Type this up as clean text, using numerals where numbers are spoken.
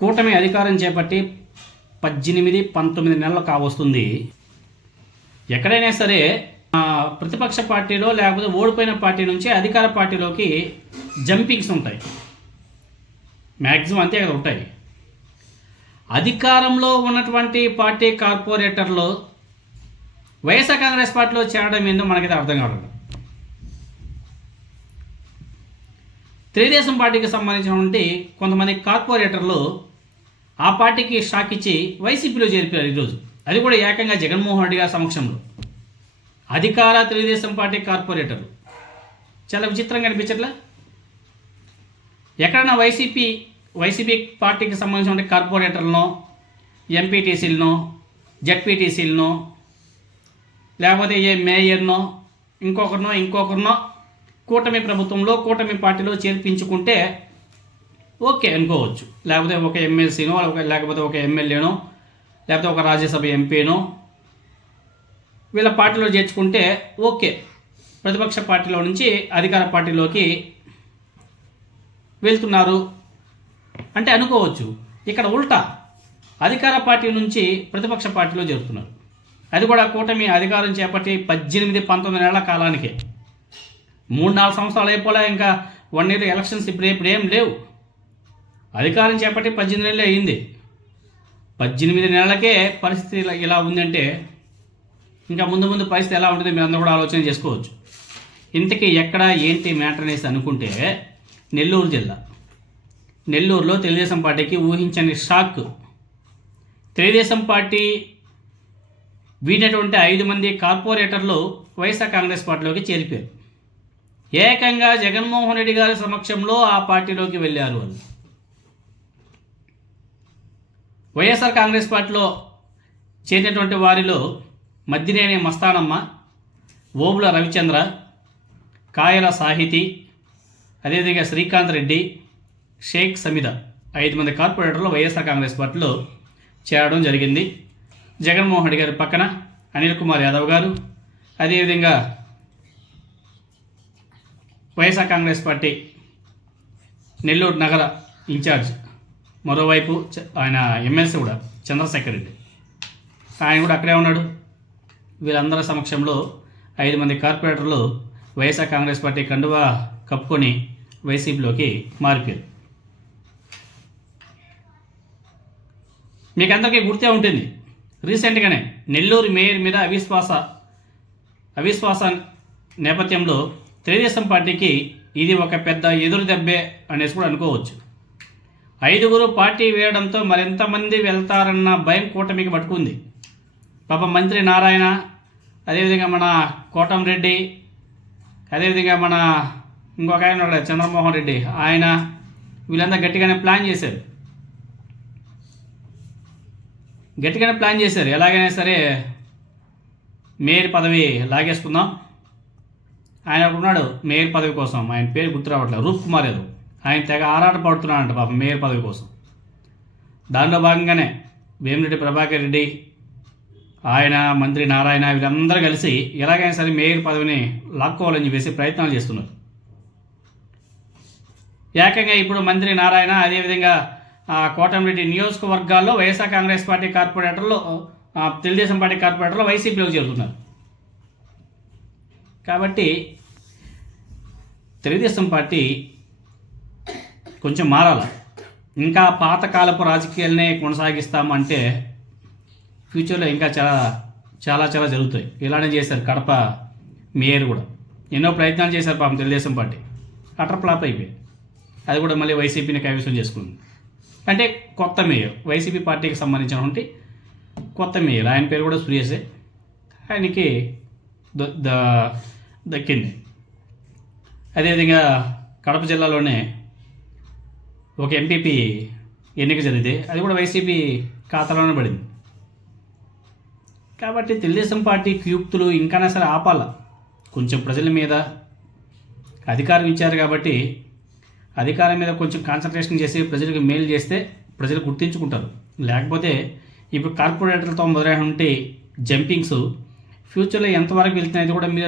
కూటమి అధికారం చేపట్టి 18-19 నెలలు కావస్తుంది. ఎక్కడైనా సరే ప్రతిపక్ష పార్టీలో లేకపోతే ఓడిపోయిన పార్టీ నుంచి అధికార పార్టీలోకి జంపింగ్స్ ఉంటాయి. మ్యాక్సిమం అంతే కదా ఉంటాయి. అధికారంలో ఉన్నటువంటి పార్టీ కార్పొరేటర్లు వైఎస్ఆర్ కాంగ్రెస్ పార్టీలో చేరడం ఏందో మనకైతే అర్థం కావడం. తెలుగుదేశం పార్టీకి సంబంధించినటువంటి కొంతమంది కార్పొరేటర్లు ఆ పార్టీకి షాక్ ఇచ్చి వైసీపీలో చేరిపోయారు ఈరోజు. అది కూడా ఏకంగా జగన్మోహన్ రెడ్డి గారి సమక్షంలో. అధికార తెలుగుదేశం పార్టీ కార్పొరేటర్లు చాలా విచిత్రంగా అనిపించట్లా? ఎక్కడైనా వైసీపీ పార్టీకి సంబంధించిన కార్పొరేటర్లనో, ఎంపీటీసీలనో, జడ్పీటీసీలనో, లేకపోతే ఏ మేయర్నో, ఇంకొకరినో కూటమి ప్రభుత్వంలో కూటమి పార్టీలో చేర్పించుకుంటే ఓకే అనుకోవచ్చు. లేకపోతే ఒక ఎమ్మెల్సీనో, లేకపోతే ఒక ఎమ్మెల్యేనో, లేకపోతే ఒక రాజ్యసభ ఎంపీనో వీళ్ళ పార్టీలో చేర్చుకుంటే ఓకే, ప్రతిపక్ష పార్టీలో నుంచి అధికార పార్టీలోకి వెళ్తున్నారు అంటే అనుకోవచ్చు. ఇక్కడ ఉల్టా అధికార పార్టీ నుంచి ప్రతిపక్ష పార్టీలో చేరుతున్నారు. అది కూడా కూటమి అధికారం చేపట్టి 18-19 నెలల కాలానికే. 3-4 సంవత్సరాలు అయిపోలే, ఇంకా 1 year ఎలక్షన్స్ ఇప్పుడు ఏం లేవు. అధికారం చేపట్టి 18 నెలలే అయింది. 18 నెలలకే పరిస్థితి ఇలా ఉందంటే ఇంకా ముందు పరిస్థితి ఎలా ఉంటుంది మీరు అందరూ కూడా ఆలోచన చేసుకోవచ్చు. ఇంతకీ ఎక్కడ ఏంటి మ్యాటర్ అనేసి అనుకుంటే నెల్లూరు జిల్లా, నెల్లూరులో తెలుగుదేశం పార్టీకి ఊహించని షాక్. తెలుగుదేశం పార్టీ వీడినటువంటి 5 మంది కార్పొరేటర్లు వైఎస్ఆర్ కాంగ్రెస్ పార్టీలోకి చేరిపోయారు. ఏకంగా జగన్మోహన్ రెడ్డి గారి సమక్షంలో ఆ పార్టీలోకి వెళ్ళారు వాళ్ళు. వైఎస్ఆర్ కాంగ్రెస్ పార్టీలో చేరినటువంటి వారిలో మద్దినేని మస్తానమ్మ, ఓబుల రవిచంద్ర, కాయల సాహితి, అదేవిధంగా శ్రీకాంత్ రెడ్డి, షేక్ సమిద 5 మంది కార్పొరేటర్లు వైఎస్ఆర్ కాంగ్రెస్ పార్టీలో చేరడం జరిగింది. జగన్మోహన్ రెడ్డి గారి పక్కన అనిల్ కుమార్ యాదవ్ గారు, అదేవిధంగా వైఎస్ఆర్ కాంగ్రెస్ పార్టీ నెల్లూరు నగర ఇన్ఛార్జ్, మరోవైపు ఆయన ఎమ్మెల్సీ కూడా చంద్రశేఖర్ రెడ్డి, ఆయన కూడా అక్కడే ఉన్నాడు. వీళ్ళందరి సమక్షంలో 5 మంది కార్పొరేటర్లు వైఎస్ఆర్ కాంగ్రెస్ పార్టీ కండువా కప్పుకొని వైసీపీలోకి మారిపోయారు. మీకు అందరికీ గుర్తే ఉంటుంది, రీసెంట్గానే నెల్లూరు మేయర్ మీద అవిశ్వాస నేపథ్యంలో తెలుగుదేశం పార్టీకి ఇది ఒక పెద్ద ఎదురు దెబ్బే అనేసి కూడా అనుకోవచ్చు. 5 పార్టీ వేయడంతో మరెంతమంది వెళ్తారన్న భయం కూటమికి పట్టుకుంది. పాపం మంత్రి నారాయణ, అదేవిధంగా మన కోటంరెడ్డి, అదేవిధంగా మన ఇంకొక ఆయన చంద్రమోహన్ రెడ్డి, ఆయన వీళ్ళంతా గట్టిగానే ప్లాన్ చేశారు. ఎలాగైనా సరే మేయర్ పదవి లాగేసుకుందాం. ఆయన ఉన్నాడు మేయర్ పదవి కోసం, ఆయన పేరు గుర్తు రావట్లేదు, రూప్ కుమార్ యాదవ్. ఆయన తెగ ఆరాట పడుతున్నాడంట పాపం మేయర్ పదవి కోసం. దానిలో భాగంగానే వేమిరెడ్డి ప్రభాకర్ రెడ్డి, ఆయన మంత్రి నారాయణ వీళ్ళందరూ కలిసి ఎలాగైనా సరే మేయర్ పదవిని లాక్కోవాలని చెప్పేసి ప్రయత్నాలు చేస్తున్నారు. ఏకంగా ఇప్పుడు మంత్రి నారాయణ, అదేవిధంగా కోటంరెడ్డి నియోజకవర్గాల్లో వైఎస్ఆర్ కాంగ్రెస్ పార్టీ కార్పొరేటర్లు, తెలుగుదేశం పార్టీ కార్పొరేటర్లు వైసీపీలోకి చేరుతున్నారు. కాబట్టి తెలుగుదేశం పార్టీ కొంచెం మారాల. ఇంకా పాతకాలపు రాజకీయాలనే కొనసాగిస్తామంటే ఫ్యూచర్లో ఇంకా చాలా జరుగుతాయి. ఇలానే చేశారు కడప మేయర్ కూడా. ఎన్నో ప్రయత్నాలు చేశారు పాపం తెలుగుదేశం పార్టీ, అటర్ ఫ్లాప్ అయిపోయి. అది కూడా మళ్ళీ వైసీపీని కైవసం చేసుకుంది. అంటే కొత్త మేయర్, వైసీపీ పార్టీకి సంబంధించినటువంటి కొత్త మేయర్, ఆయన పేరు కూడా సురేషే, ఆయనకి దక్కింది. అదేవిధంగా కడప జిల్లాలోనే ఒక ఎంపీపీ ఎన్నిక జరిగితే అది కూడా వైసీపీ ఖాతాలోనే పడింది. కాబట్టి తెలుగుదేశం పార్టీ కుయుక్తులు ఇంకైనా సరే ఆపాల. కొంచెం ప్రజల మీద అధికారం ఇచ్చారు కాబట్టి అధికారం మీద కొంచెం కాన్సన్ట్రేషన్ చేసి ప్రజలకు మేలు చేస్తే ప్రజలు గుర్తించుకుంటారు. లేకపోతే ఇప్పుడు కార్పొరేటర్లతో మొదలైనటువంటి జంపింగ్స్ ఫ్యూచర్లో ఎంతవరకు వెళ్తున్నాయి కూడా మీరు